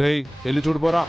రేయ్ వెళ్ళి చూడిపోరా.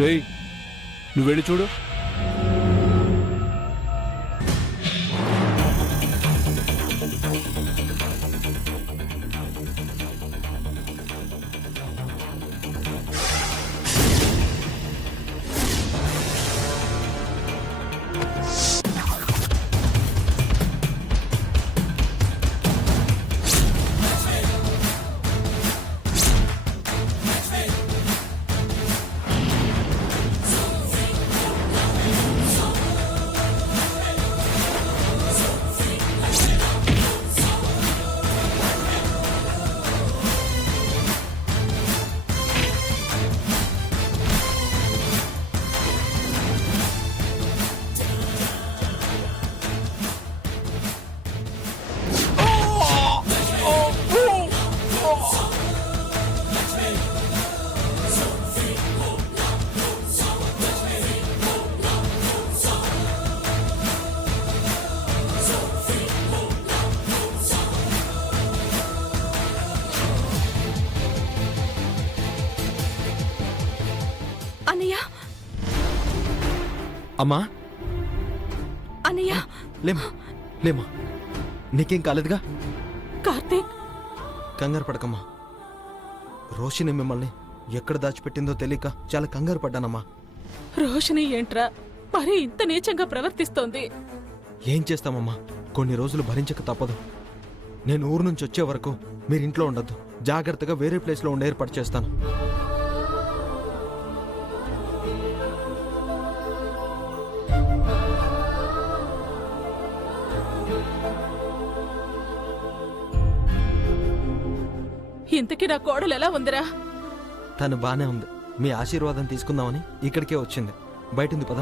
రేయ్ నువ్వు వెళ్ళి చూడు. అన్నయ్య అమ్మా అన్నయ్య లేమా లేమా నీకేం కాలేదుగా? కార్తీక్ కంగారు పడకమ్మా. రోషిని మిమ్మల్ని ఎక్కడ దాచిపెట్టిందో తెలియక చాలా కంగారు పడ్డానమ్మా. రోషిని ఏంట్రా మరి ఇంత నీచంగా ప్రవర్తిస్తోంది? ఏం చేస్తామమ్మా, కొన్ని రోజులు భరించక తప్పదు. నేను ఊరు నుంచి వచ్చే వరకు మీరు ఇంట్లో ఉండొద్దు. జాగ్రత్తగా వేరే ప్లేస్లో ఉండే ఏర్పాటు చేస్తాను. ఇంతకీ నా కోడలు ఎలా ఉందిరా? తను బానే ఉంది. మీ ఆశీర్వాదం తీసుకుందామని ఇక్కడికే వచ్చింది. బయటుంది పద.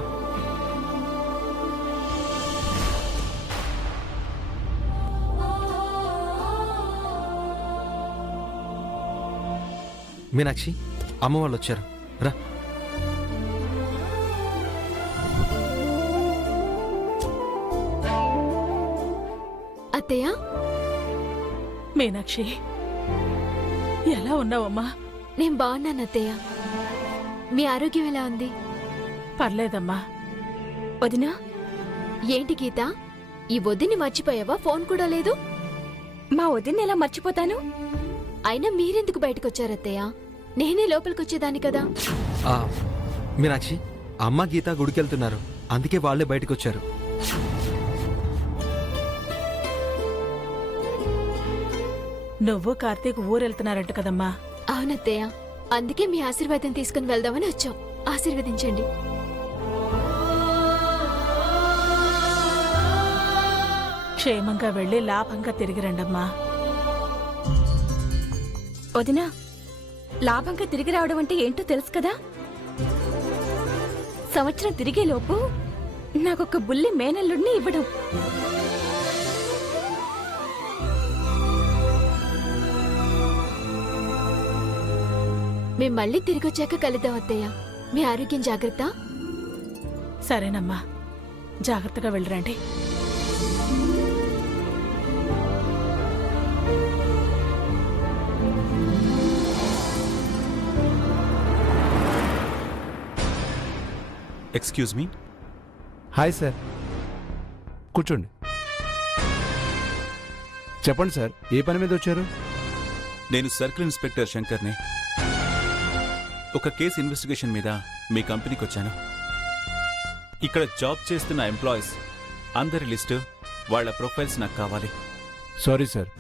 మీనాక్షి, అమ్మ వాళ్ళు వచ్చారు, రా. అత్తయ్య. మీనాక్షి ఎలా ఉన్నావమ్మా? నేను బాగున్నాను అత్తయ్య. మీ ఆరోగ్యం ఎలా ఉంది? పర్లేదమ్మా. వదినా, ఏంటి గీత, ఈ వదిన్ని మర్చిపోయావా? ఫోన్ కూడా లేదు. మా వదిన్ని ఎలా మర్చిపోతాను? అయినా మీరెందుకు బయటకొచ్చారత్తయ్య? నేనే లోపలికొచ్చేదాన్ని కదా. మీనాక్షి, అమ్మ గీత గుడికెళ్తున్నారు, అందుకే వాళ్లే బయటకొచ్చారు. నువ్వు కార్తీక్ ఊరెళ్తున్నారంట కదమ్మా? అవునత్తయ్య, అందుకే మీ ఆశీర్వాదం తీసుకుని వెళ్దామని వచ్చాం. ఆశీర్వదించండి. క్షేమంగా వెళ్ళి లాభంగా తిరిగి రండమ్మా. వదినా, లాభంగా తిరిగి రావడం అంటే ఏంటో తెలుసు కదా? సంవత్సరం తిరిగేలోపు నాకొక బుల్లి మేనల్లుడిని ఇవ్వడం. మేం మళ్ళీ తిరిగొచ్చాక కలుద్దాం అత్తయ్య. మీ ఆరోగ్యం జాగ్రత్త. సరేనమ్మా, జాగ్రత్తగా వెళ్ళరండి. Excuse me. Hi sir. కూర్చోండి. చెప్పండి సార్, ఏ పని మీద వచ్చారు? నేను సర్కిల్ ఇన్స్పెక్టర్ శంకర్ని. ఒక కేసు ఇన్వెస్టిగేషన్ మీద మీ కంపెనీకి వచ్చాను. ఇక్కడ జాబ్ చేస్తున్న ఎంప్లాయీస్ అందరి లిస్టు, వాళ్ళ ప్రొఫైల్స్ నాకు కావాలి. సారీ సార్,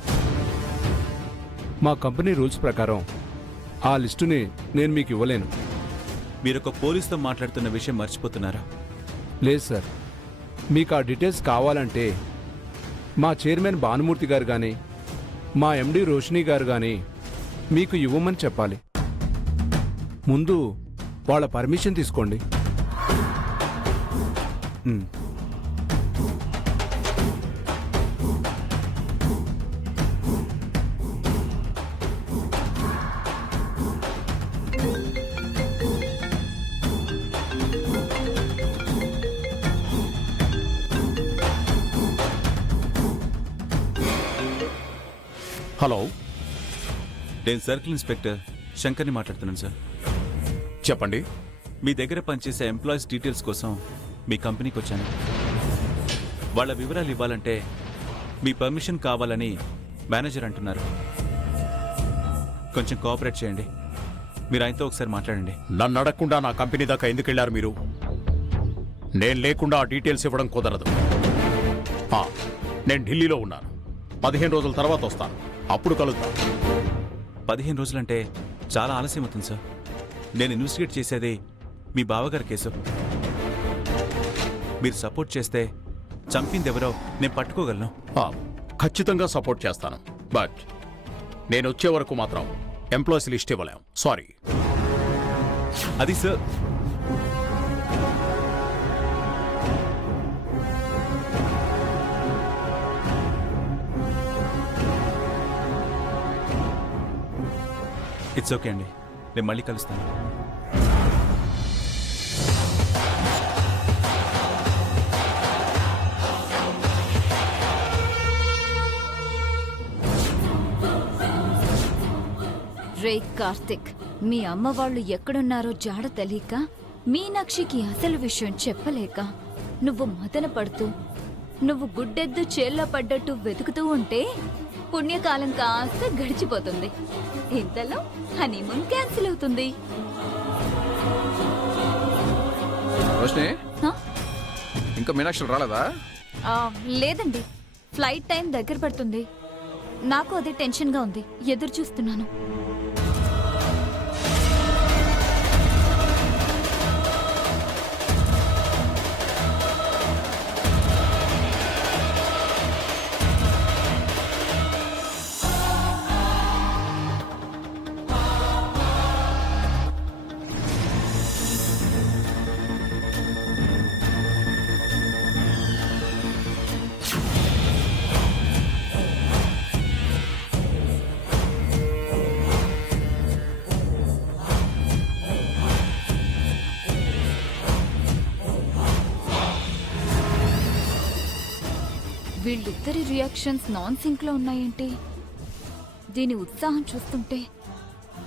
మా కంపెనీ రూల్స్ ప్రకారం ఆ లిస్టుని నేను మీకు ఇవ్వలేను. మీరొక పోలీస్తో మాట్లాడుతున్న విషయం మర్చిపోతున్నారా? లేదు సార్, మీకు ఆ డీటెయిల్స్ కావాలంటే మా చైర్మన్ భానుమూర్తి గారు కానీ మా ఎండి రోషిని గారు కానీ మీకు ఇవ్వమని చెప్పాలి. ముందు వాళ్ళ పర్మిషన్ తీసుకోండి. మ్. హలో, నేను సర్కిల్ ఇన్స్పెక్టర్ శంకర్ని మాట్లాడుతున్నాను సార్. చెప్పండి. మీ దగ్గర పనిచేసే ఎంప్లాయీస్ డీటెయిల్స్ కోసం మీ కంపెనీకి వచ్చాను. వాళ్ళ వివరాలు ఇవ్వాలంటే మీ పర్మిషన్ కావాలని మేనేజర్ అంటున్నారు. కొంచెం కోఆపరేట్ చేయండి. మీరు ఆయనతో ఒకసారి మాట్లాడండి. నన్ను అడగకుండా నా కంపెనీ దాకా ఎందుకు వెళ్ళారు మీరు? నేను లేకుండా ఆ డీటెయిల్స్ ఇవ్వడం కుదరదు. నేను ఢిల్లీలో ఉన్నాను. 15 రోజుల తర్వాత వస్తాను. అప్పుడు కలుద్దాం. 15 రోజులంటే చాలా ఆలస్యం అవుతుంది సార్. నేను ఇన్వెస్టిగేట్ చేసేది మీ బావగారి కేసు. మీరు సపోర్ట్ చేస్తే చంపిందెవరో నేను పట్టుకోగలను. ఖచ్చితంగా సపోర్ట్ చేస్తాను. బట్ నేను వచ్చే వరకు మాత్రం ఎంప్లాయీస్ లిస్ట్ ఇవ్వలేం. సారీ. అది సార్, ఇట్స్ ఓకే అండి. నేను మళ్ళీ కలుస్తాను. రే కార్తిక్, మీ అమ్మ వాళ్ళు ఎక్కడున్నారో జాడ తెలియక మీనాక్షికి అసలు విషయం చెప్పలేక నువ్వు మదన పడుతూ నువ్వు గుడ్డెద్దు చేల్లో పడ్డట్టు వెతుకుతూ ఉంటే పుణ్యకాలం కాస్త గడిచిపోతుంది. ఇంతలో హనీమూన్ క్యాన్సిల్ అవుతుంది. రోషిని, హ? ఇంకా మీనాక్షి రాలేదా? లేదండి, ఫ్లైట్ టైం దగ్గర పడుతుంది. నాకు అదే టెన్షన్గా ఉంది. ఎదురు చూస్తున్నాను. వీళ్ళిద్దరి రియాక్షన్స్ నాన్ సింక్ లో ఉన్నాయేంటి? దీని ఉత్సాహం చూస్తుంటే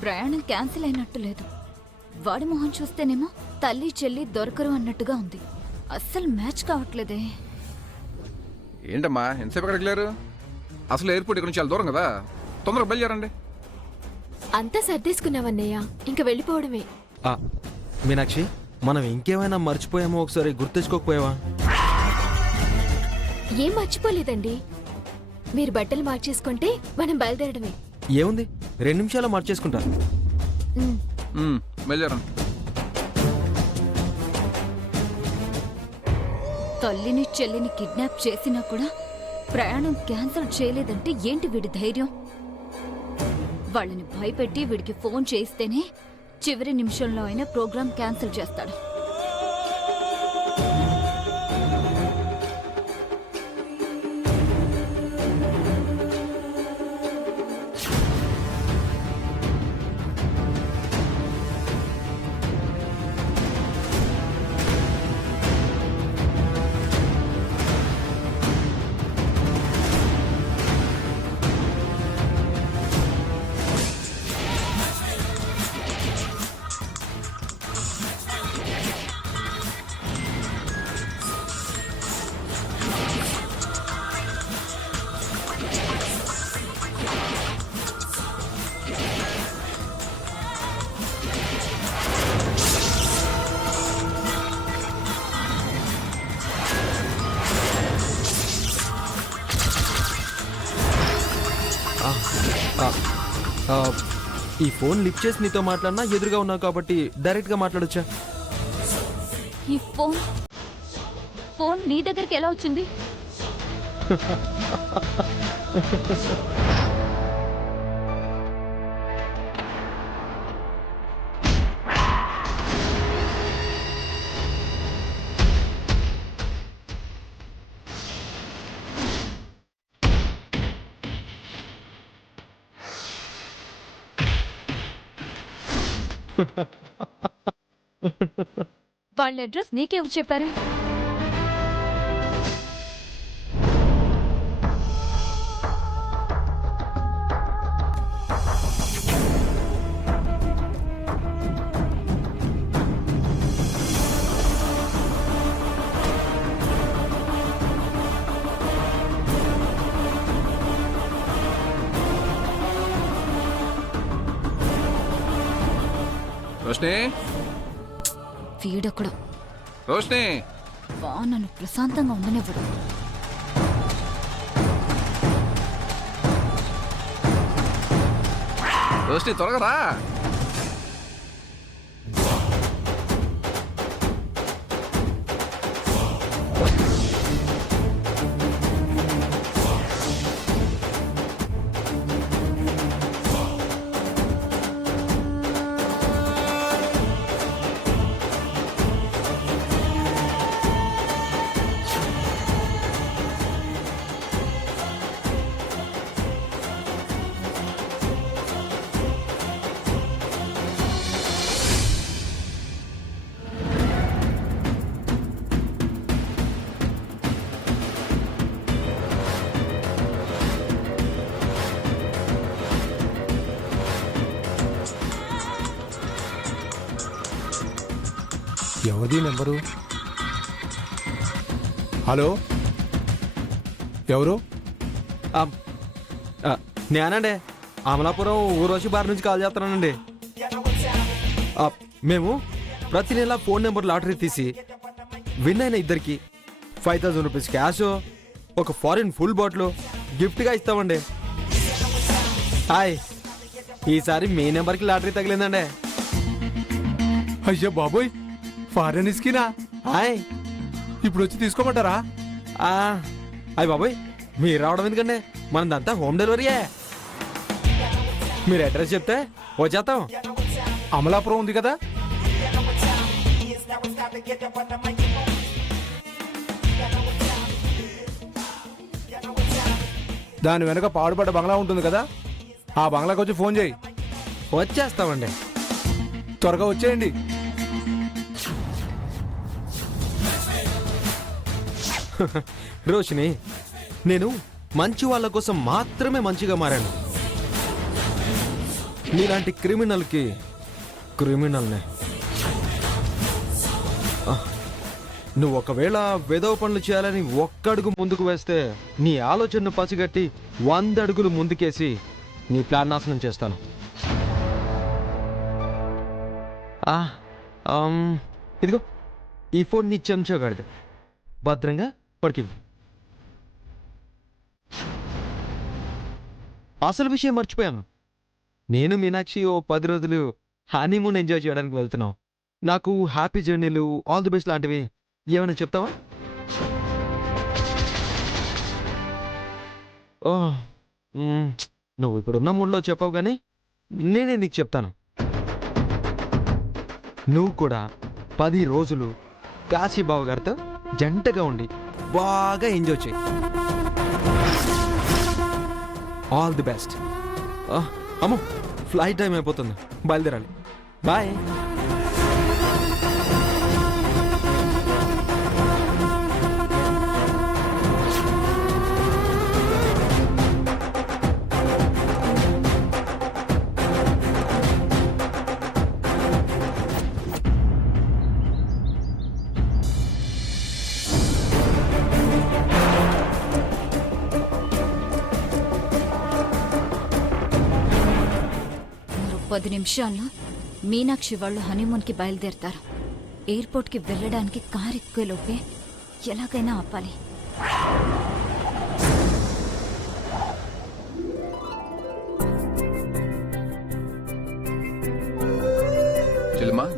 ప్రయాణం క్యాన్సిల్ అయినట్టు లేదు. వాడి మొహం చూస్తేనేమో తల్లి చెల్లి దొరకరు అన్నట్టుగా ఉంది. అస్సలు మ్యాచ్ కావట్లేదే. ఏంటమ్మా ఎంతసేపు ఎక్కడికి లేరు? అసలు ఎయిర్పోర్ట్ ఇక్కడ నుంచి చాలా దూరం కదా. తొందరగా బయలుదేరండి. అంతా సర్దేసుకున్నావన్నయ్య, ఇంక వెళ్ళిపోవడమే. మీనాక్షి, మనం ఇంకేమైనా మర్చిపోయామో ఒకసారి గుర్తించుకోకపోయావా? ఏం మర్చిపోలేదండి. మీరు బట్టలు మార్చేసుకుంటే మనం బయలుదేరడమే. ఏముంది, 2 నిమిషాలు మార్చేసుకుంటారు. బయలుదేరండి. తల్లిని చెల్లిని కిడ్నాప్ చేసినా కూడా ప్రయాణం క్యాన్సిల్ చేయలేదంటే ఏంటి వీడి ధైర్యం? వాళ్ళని భయపెట్టి వీడికి ఫోన్ చేయిస్తేనే చివరి నిమిషంలో అయినా ప్రోగ్రాం క్యాన్సిల్ చేస్తాడు. ఆ, ఈ ఫోన్ లిఫ్ట్ చేసి నీతో మాట్లాడినా ఎదురుగా ఉన్నావు కాబట్టి డైరెక్ట్గా మాట్లాడొచ్చా? ఈ ఫోన్ ఫోన్ నీ దగ్గరికి ఎలా వచ్చింది? వాళ్ళ అడ్రస్ నీకెవరు చెప్పారు? రోషిని, వీడొకడు రోషిని, నన్ను ప్రశాంతంగా ఉండనివ్వడు. రోషిని త్వరగా రా. ఎవరిది నెంబరు? హలో, ఎవరు? నేనండి, అమలాపురం ఊరోజు బార్ నుంచి కాల్ చేస్తున్నానండి. మేము ప్రతి నెల ఫోన్ నెంబర్ లాటరీ తీసి విన్ అయిన ఇద్దరికి 5,000 రూపీస్ క్యాష్, ఒక ఫారిన్ ఫుల్ బాటిల్ గిఫ్ట్గా ఇస్తామండి. హాయ్, ఈసారి మీ నెంబర్కి లాటరీ తగిలిందండి. అయ్యా బాబోయ్, ఫారెన్ ఇస్కినా? హాయ్, ఇప్పుడు వచ్చి తీసుకోమంటారా? అయ్య బాబోయ్, మీరు రావడం ఎందుకండి, మనదంతా హోమ్ డెలివరీయే. మీరు అడ్రస్ చెప్తే వచ్చేస్తాం. అమలాపురం ఉంది కదా, దాని వెనక పాడుపడ్డ బంగ్లా ఉంటుంది కదా, ఆ బంగ్లాకి వచ్చి ఫోన్ చేయి. వచ్చేస్తామండి. త్వరగా వచ్చేయండి. రోషిని, నేను మంచి వాళ్ళ కోసం మాత్రమే మంచిగా మారాను. నీలాంటి క్రిమినల్కి క్రిమినల్నే. నువ్వు ఒకవేళ వెధవ పనులు చేయాలని ఒక్కడుగు ముందుకు వేస్తే నీ ఆలోచనను పసిగట్టి 100 అడుగులు ముందుకేసి నీ ప్లాన్ నాశనం చేస్తాను. ఇదిగో ఈ ఫోన్ నీ చెంచగాడిది, భద్రంగా పడికి. అసలు విషయం మర్చిపోయాను, నేను మీనాక్షి ఓ 10 రోజులు హనీమూన్ ఎంజాయ్ చేయడానికి వెళ్తున్నాం. నాకు హ్యాపీ జర్నీలు, ఆల్ ది బెస్ట్ లాంటివి ఏమైనా చెప్తావా? ఓ, నువ్వు ఇప్పుడున్న మూడ్లో చెప్పావు కానీ నేనే నీకు చెప్తాను. నువ్వు కూడా 10 రోజులు కాశీబాబు గారితో జంటగా ఉండి బాగా ఎంజాయ్ చేయి. All the best. అమ్మో, ఫ్లైట్ టైం అయిపోతుంది, బయలుదేరాలి. బాయ్. మరో 10 నిమిషాల్లో మీనాక్షి వాళ్ళు హనీమూన్కి బయలుదేరతారు. ఎయిర్పోర్ట్కి వెళ్ళడానికి కారు ఎక్కువలోపే ఎలాగైనా ఆపాలి.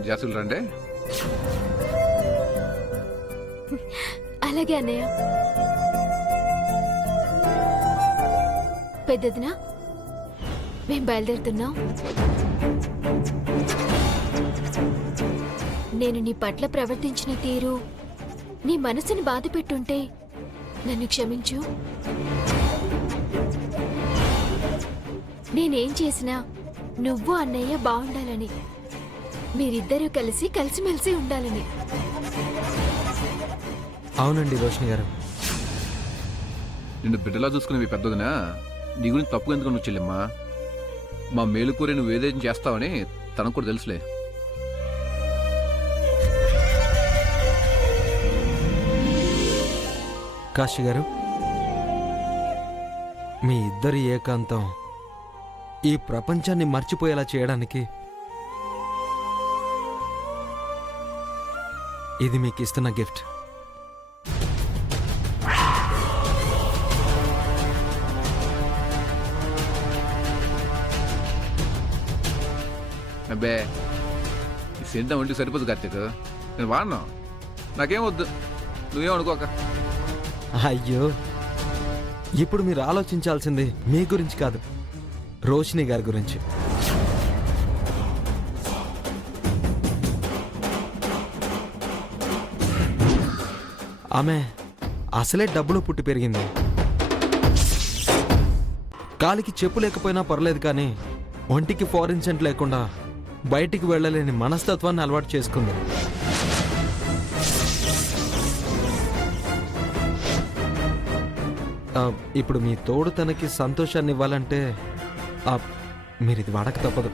జాసులు రండి. అలాగే అన్నయ్య. పెద్దదినా మేం బయలుదేరుతున్నాం. నేను నీ పట్ల ప్రవర్తించిన తీరు నీ మనసుని బాధ పెట్టుంటే నన్ను క్షమించు. నేనేం చేసినా నువ్వు అన్నయ్య బాగుండాలని, మీరిద్దరూ కలిసిమెలిసి ఉండాలని. అవునండి రోషిని గారు. నిన్ను బిడ్డలా చూసుకునే మీ పెద్దదినా నీ గురించి తప్పుగా ఎందుకు నువ్వు చెల్లెమ్మా? మా మేలు కోరి నువ్వు ఏదైనా చేస్తావని తనకు కూడా తెలుసులే. కాశీ గారు, మీ ఇద్దరి ఏకాంతం ఈ ప్రపంచాన్ని మర్చిపోయేలా చేయడానికి ఇది మీకు ఇస్తున్న గిఫ్ట్. అబ్బే ఈ సెంట్ ఒంటికి సరిపోదు కార్తీక్, నేను వాడినా, నాకేం వద్దు, నువ్వేం అనుకోక. అయ్యో, ఇప్పుడు మీరు ఆలోచించాల్సింది మీ గురించి కాదు, రోషిని గారి గురించి. ఆమె అసలే డబ్బులు పుట్టి పెరిగింది. కాలికి చెప్పు లేకపోయినా పర్లేదు, కానీ ఒంటికి ఫారిన్ సెంట్ లేకుండా బయటికి వెళ్ళలేని మనస్తత్వాన్ని అలవాటు చేసుకుంది. ఇప్పుడు మీ తోడు తనకి సంతోషాన్ని ఇవ్వాలంటే మీరు ఇది వాడక తప్పదు.